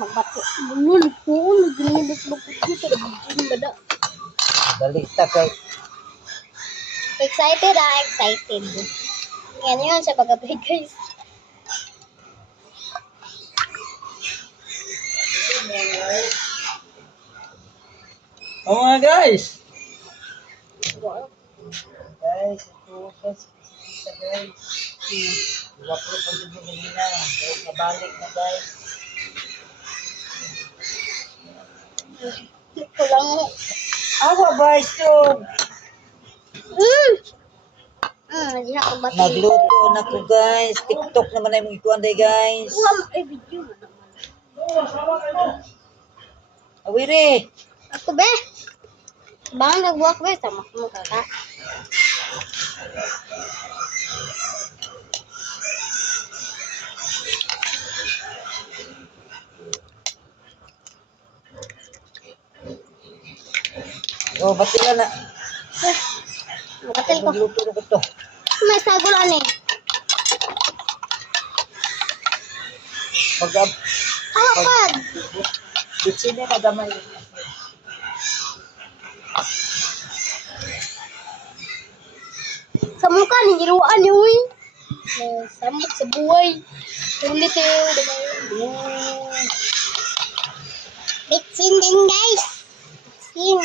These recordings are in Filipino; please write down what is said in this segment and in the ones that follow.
Magbati. Bulol po. Naginilis magpapito. Nagiging bada. Balik ta kay. Excited excited. Yan yun sa pag-apply guys. Oh mga guys. Wow. Guys, ito guys. Iwa ko pa din yung kanina. Pero nabalik na guys. Kulang. Awa ba ito? Hindi na ako bati. Nagluto na ko guys. TikTok naman ay mong ikuan day guys. Ay, video na naman. Awiri. Ako be. Bang nagbuwak be. Sama ko mo kaka. Oh, batila na. Makatil ko. Nagluto na ko to. May sagulan eh. Pag Alapad. bitsine na gamay. Sa mukha ni giruan yun eh. Samot sa buhay. Ulit eh. Bitsin din guys. Bitsin.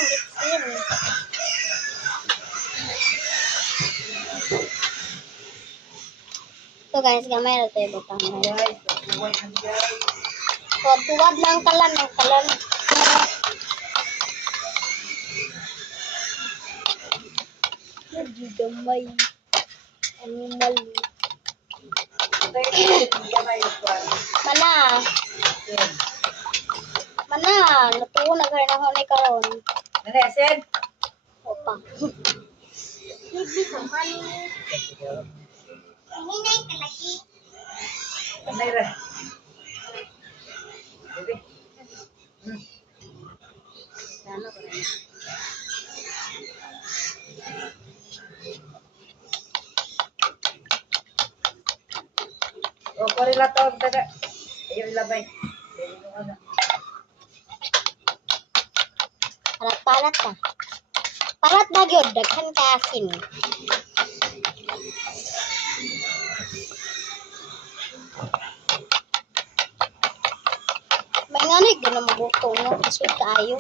Ito guys, gamay na tayo butang na. Guys, buwan na guys. Tuwad ng kalan. Hindi gamay. Animal. Mana, natuwa na gaya na hunay karon. Nene, Sen? Opa. Hindi sa mani. Hinay ka lagi. Nanay ra. Bebe. Ano ko rin. O, korela to, daga. Ayaw ilabay. Palat ka. Palat na yun, daghan ka asin. May nga na, ganun mabuto no, kasi tayo.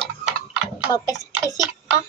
Magpesik-pesik pa.